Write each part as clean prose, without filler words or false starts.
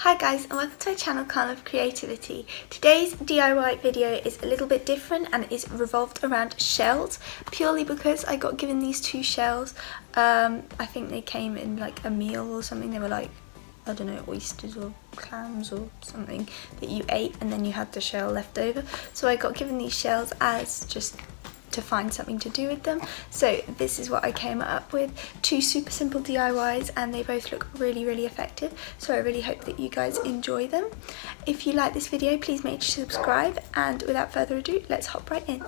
Hi guys, and welcome to my channel Kind of Creativity. Today's DIY video is a little bit different and is revolved around shells, purely because I got given these two shells. I think they came in like a meal or something. They were like, I don't know, oysters or clams or something that you ate and then you had the shell left over. So I got given these shells as just to find something to do with them. So this is what I came up with. Two super simple DIYs and they both look really effective. So I really hope that you guys enjoy them. If you like this video, please make sure to subscribe, and without further ado, let's hop right in.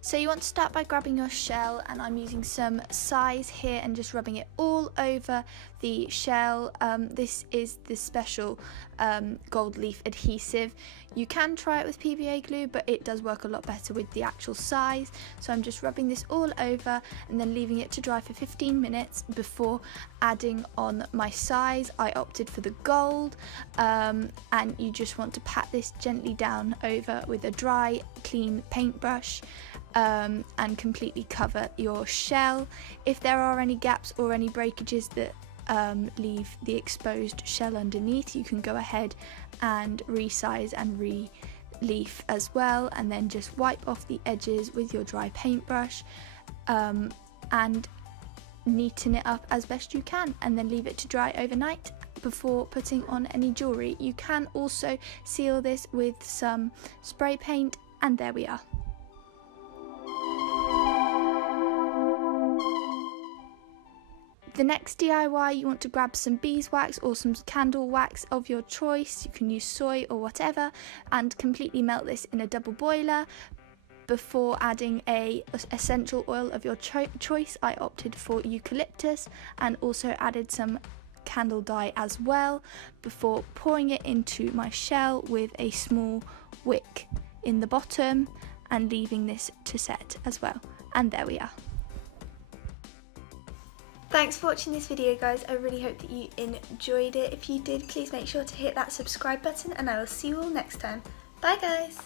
So you want to start by grabbing your shell, and I'm using some size here and just rubbing it all over the shell. This is the special gold leaf adhesive. You can try it with PVA glue, but it does work a lot better with the actual size. So I'm just rubbing this all over and then leaving it to dry for 15 minutes before adding on my size. I opted for the gold, and you just want to pat this gently down over with a dry, clean paintbrush. And completely cover your shell. If there are any gaps or any breakages that leave the exposed shell underneath, you can go ahead and resize and re-leaf as well, and then just wipe off the edges with your dry paintbrush and neaten it up as best you can, and then leave it to dry overnight before putting on any jewellery. You can also seal this with some spray paint, and there we are. The next DIY, you want to grab some beeswax or some candle wax of your choice. You can use soy or whatever, and completely melt this in a double boiler before adding a essential oil of your choice. I opted for eucalyptus and also added some candle dye as well before pouring it into my shell with a small wick in the bottom and leaving this to set as well. And there we are. Thanks for watching this video, guys. I really hope that you enjoyed it. If you did, please make sure to hit that subscribe button, and I will see you all next time. Bye guys!